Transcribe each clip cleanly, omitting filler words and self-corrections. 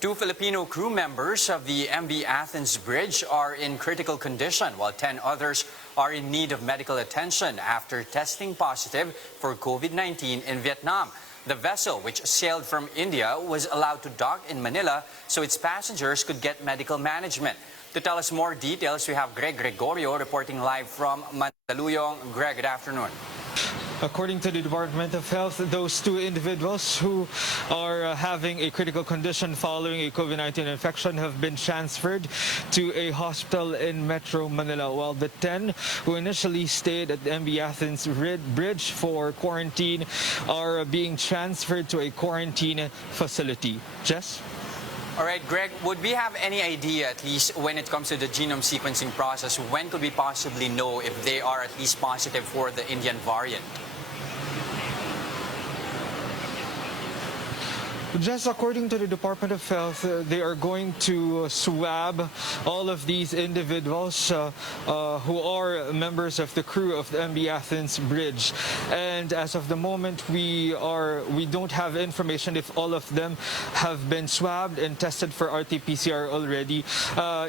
Two Filipino crew members of the MV Athens Bridge are in critical condition, while 10 others are in need of medical attention after testing positive for COVID-19 in Vietnam. The vessel, which sailed from India, was allowed to dock in Manila so its passengers could get medical management. To tell us more details, we have Greg Gregorio reporting live from Mandaluyong. Greg, good afternoon. According to the Department of Health, those two individuals who are having a critical condition following a COVID-19 infection have been transferred to a hospital in Metro Manila, while the 10 who initially stayed at the MV Athens Bridge for quarantine are being transferred to a quarantine facility. Jess? All right, Greg, would we have any idea, at least when it comes to the genome sequencing process, when could we possibly know if they are at least positive for the Indian variant? Just according to the Department of Health, they are going to swab all of these individuals who are members of the crew of the MV Athens Bridge. And as of the moment, we don't have information if all of them have been swabbed and tested for RT-PCR already.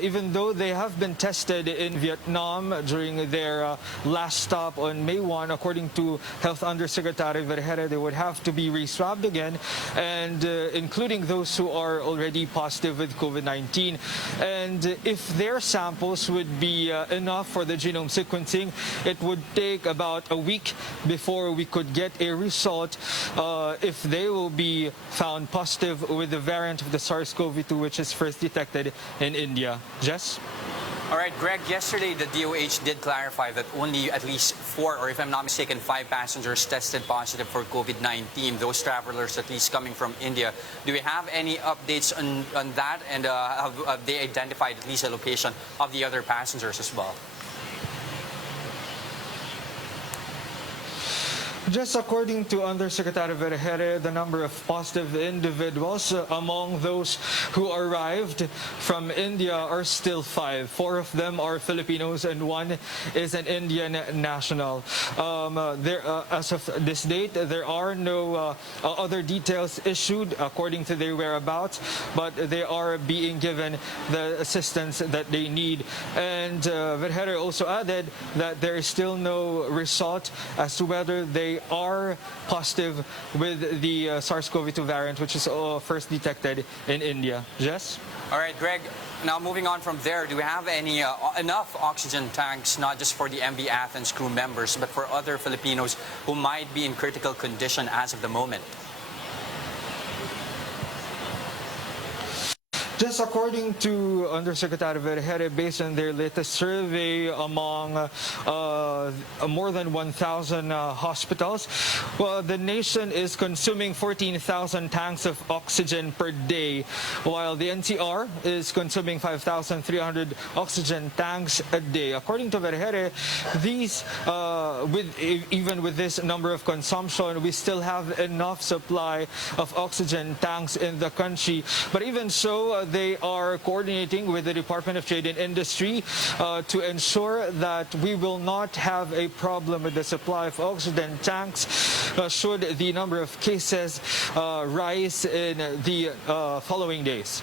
Even though they have been tested in Vietnam during their last stop on May 1, according to Health Undersecretary Vergere, they would have to be re-swabbed again, and including those who are already positive with COVID-19. And if their samples would be enough for the genome sequencing, it would take about a week before we could get a result if they will be found positive with the variant of the SARS-CoV-2, which is first detected in India. Jess? All right, Greg, yesterday the DOH did clarify that only at least 4, or if I'm not mistaken, 5 passengers tested positive for COVID-19, those travelers at least coming from India. Do we have any updates on that, and have they identified at least a location of the other passengers as well? Just according to Undersecretary Vergere, the number of positive individuals among those who arrived from India are still 5. 4 of them are Filipinos and 1 is an Indian national. As of this date, there are no other details issued according to their whereabouts, but they are being given the assistance that they need. And Vergere also added that there is still no result as to whether they are positive with the SARS-CoV-2 variant, which is first detected in India. Jess? All right, Greg. Now, moving on from there, do we have any enough oxygen tanks, not just for the MV Athens crew members, but for other Filipinos who might be in critical condition as of the moment? Just according to Undersecretary Vergere, based on their latest survey among more than 1,000 hospitals, well, the nation is consuming 14,000 tanks of oxygen per day, while the NCR is consuming 5,300 oxygen tanks a day. According to Vergere, even with this number of consumption, we still have enough supply of oxygen tanks in the country. But even so, they are coordinating with the Department of Trade and Industry to ensure that we will not have a problem with the supply of oxygen tanks should the number of cases rise in the following days.